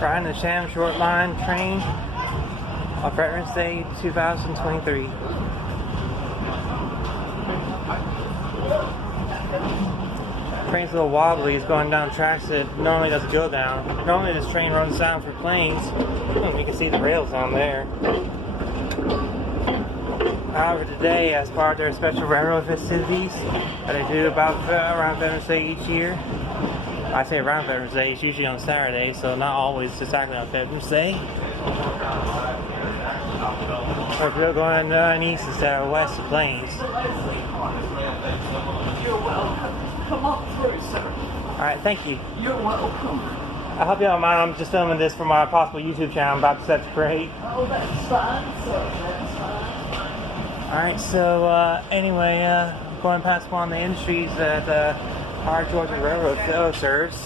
riding the Shortline train on Veterans Day 2023. Train's a little wobbly. It's going down tracks that normally doesn't go down. Normally this train runs down for planes. You can see the rails down there. However, today, as part of their special railroad festivities that they do around Veterans Day each year, I say around Veterans Day, it's usually on Saturday, so not always exactly on Veterans Day. But we're going east instead of west of planes. You're welcome. Come on through, sir. Alright, thank you. You're welcome. I hope you don't mind, I'm just filming this for my possible YouTube channel I'm about to set to create. Oh, that's fine, sir. That's fine. Alright, so anyway, going past one of the industries that our Georgia Railroad serves.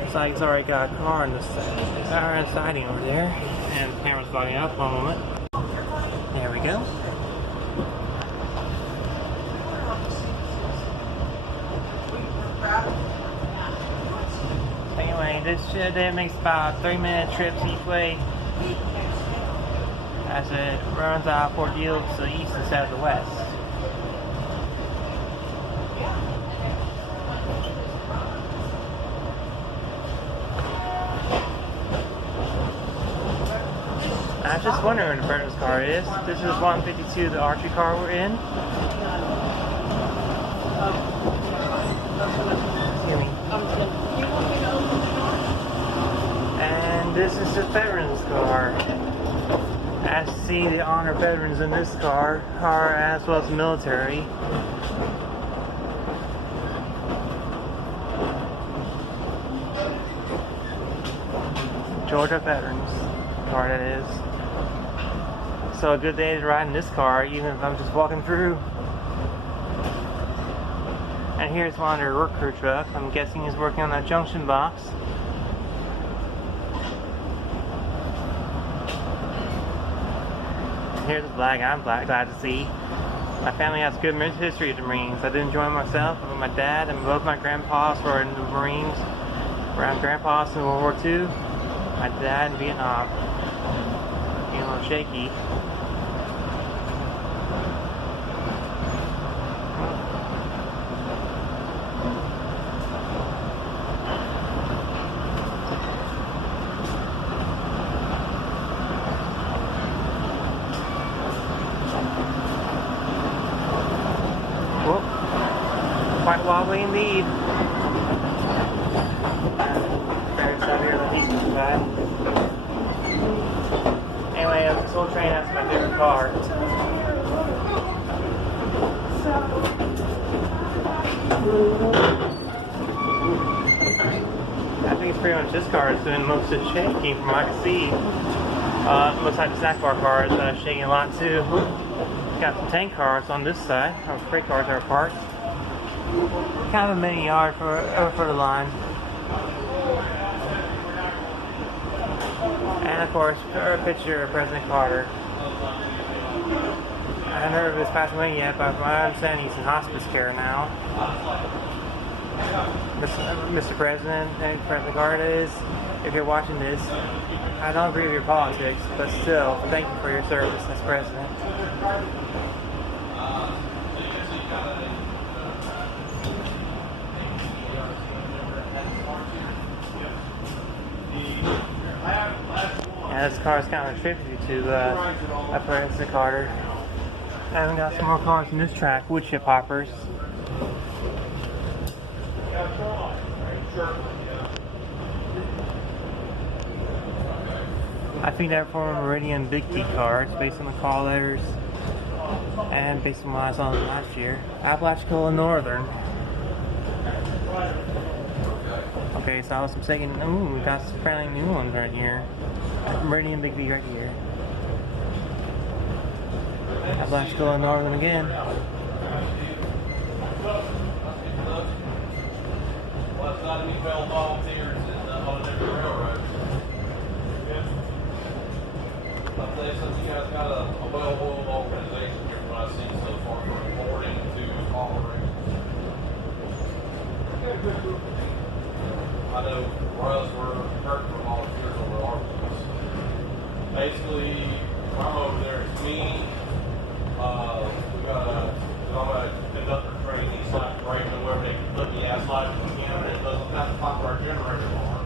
Looks like it's already got a car in the siding over there. And the camera's fogging up. One moment. There we go. Anyway, this day makes about 3-minute trips each way as it runs out of Fort Deal to the east instead of the west. I was just wondering where the Burton's car is. This is 152, the Archery car we're in. Excuse me. And this is the Veterans car. As you see, the honor veterans in this car are as well as military. Georgia Veterans car, that is. So a good day to ride in this car, even if I'm just walking through. And here's one of their work crew trucks. I'm guessing he's working on that junction box. Here's the flag I'm glad to see. My family has good history of the Marines. I did enjoy myself with my dad, and both my grandpas were in the Marines. Around grandpas in World War II. My dad in Vietnam. Getting a little shaky. Whoop. Quite wobbly indeed. Anyway, this whole train has my favorite car. I think it's pretty much this car is doing most of the shaking from what I can see. Looks like the snack bar car is shaking a lot too. Got some tank cars on this side. Our freight cars are parked. Kind of a mini yard for the line. And of course, a picture of President Carter. I haven't heard of his passing away yet, but from what I understand, he's in hospice care now. Mr. President, and President Carter is, if you're watching this, I don't agree with your politics, but still, thank you for your service as President. Yeah, this car is kind of a tribute to President Carter. I haven't got some more cars in this track, wood chip hoppers. I think they're for Meridian Big T cars based on the call letters and based on what I saw last year. Apalachicola Northern. Okay, so I was mistaken. Ooh, we got some fairly new ones right here. Meridian Big V right here. Apalachicola Northern again. Since you guys got a well-oiled organization here, what I've seen so far, from reporting to operations. I know for us, we're hurting for volunteers over our piece. Basically, when I'm over there, it's me. We got a conductor training, slash break, and wherever they can put the ass light in the camera, it doesn't have to pop our generator on.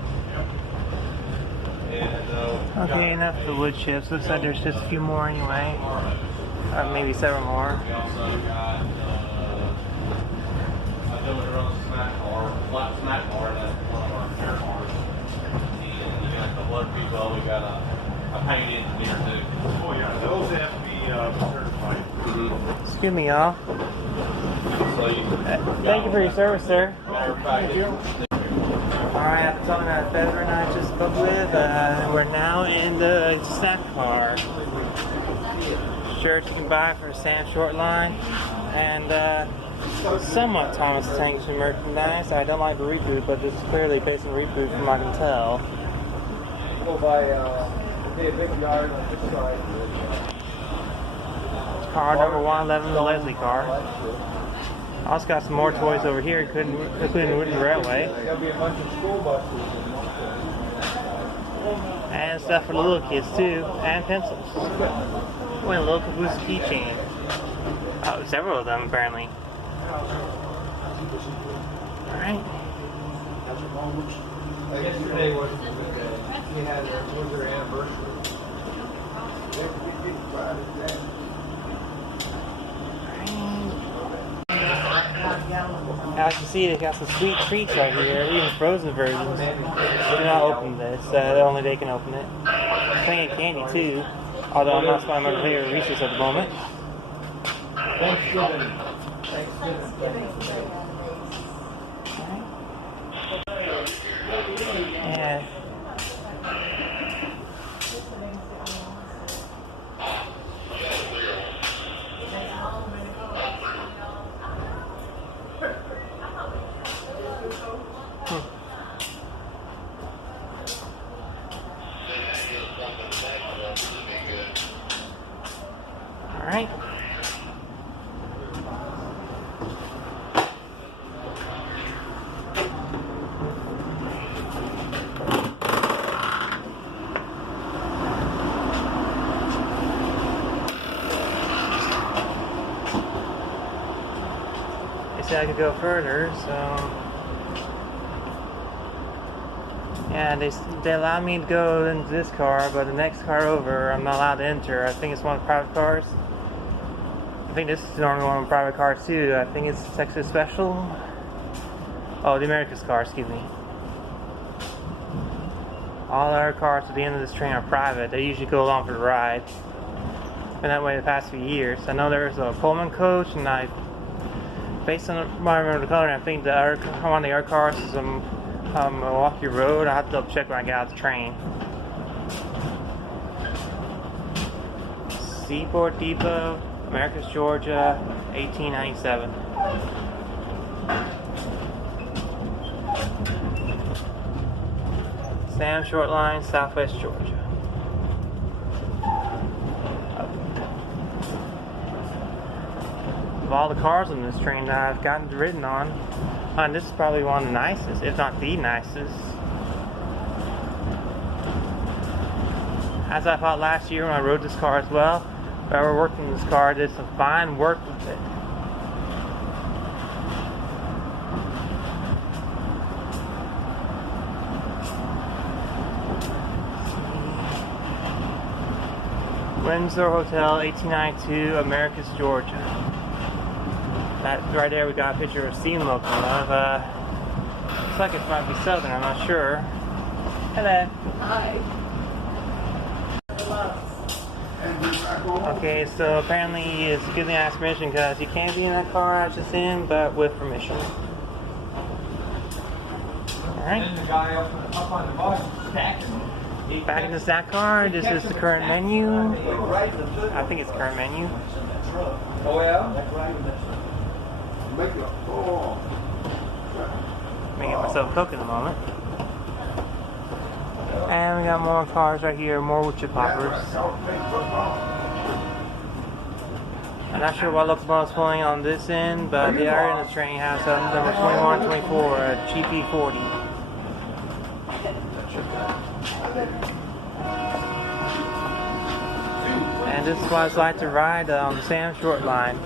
And, Okay, enough of the wood chips. Looks like there's just a few more anyway. Maybe several more. We also got a gentleman who runs a flat snack bar, that's one of our care cars. And we got a couple other people. We got a paint engineer too. Oh yeah, those have to be certified. Excuse me, y'all. Thank you for your service, sir. Thank you. Alright, after talking about a veteran I just spoke with, we're now in the snack car. Shirts you can buy for Sam Shortline, and somewhat Thomas Tanks merchandise. I don't like the reboot, but this is clearly based on reboot from what I can tell. Go by a big yard on this side. Car number 111, the Leslie car. Also got some more toys over here, including Wooden Railway. There'll be a bunch of school buses. And stuff for the little kids too, and pencils. Oh, and a little caboose keychain. Oh, several of them apparently. Alright. Yesterday was their anniversary. As you see, they got some sweet treats right here, even frozen versions. Do not open this, only they can open it. Plenty of candy too, although I'm not spending my favorite Reese's at the moment. Thanksgiving. Yeah. Alright. They said I could go further, so yeah, they allowed me to go into this car, but the next car over I'm not allowed to enter. I think it's one of the private cars. I think this is normally one of the private cars too. I think it's Texas Special. Oh, the America's car, excuse me. All our cars at the end of this train are private. They usually go along for the ride. It's been that way the past few years. I know there's a Pullman coach, and based on what I remember the color, I think one of the other cars is Milwaukee Road. I'll have to double check when I get out of the train. Seaport Depot, Americus, Georgia, 1897. Sam Shortline, Southwest Georgia. Of all the cars on this train that I've gotten ridden on, this is probably one of the nicest, if not the nicest. As I thought last year when I rode this car as well, whoever worked in this car did some fine work with it. Windsor Hotel, 1892, Americus, Georgia. That right there, we got a picture of a steam locomotive. Looks like it might be Southern, I'm not sure. Hello. Hi. Okay, so apparently it's a good thing I asked permission because you can't be in that car I was just in, but with permission. Alright. And the guy up on the bus stacking. Back in the snack car, this is the current menu. I think it's current menu. Oh yeah? Making myself a Coke in a moment. And we got more cars right here, more wood chip poppers. I'm not sure what locomotive's pulling on this end, but the area in the train has number 2124, a GP40. And this is what it's like to ride on the Sam Shortline.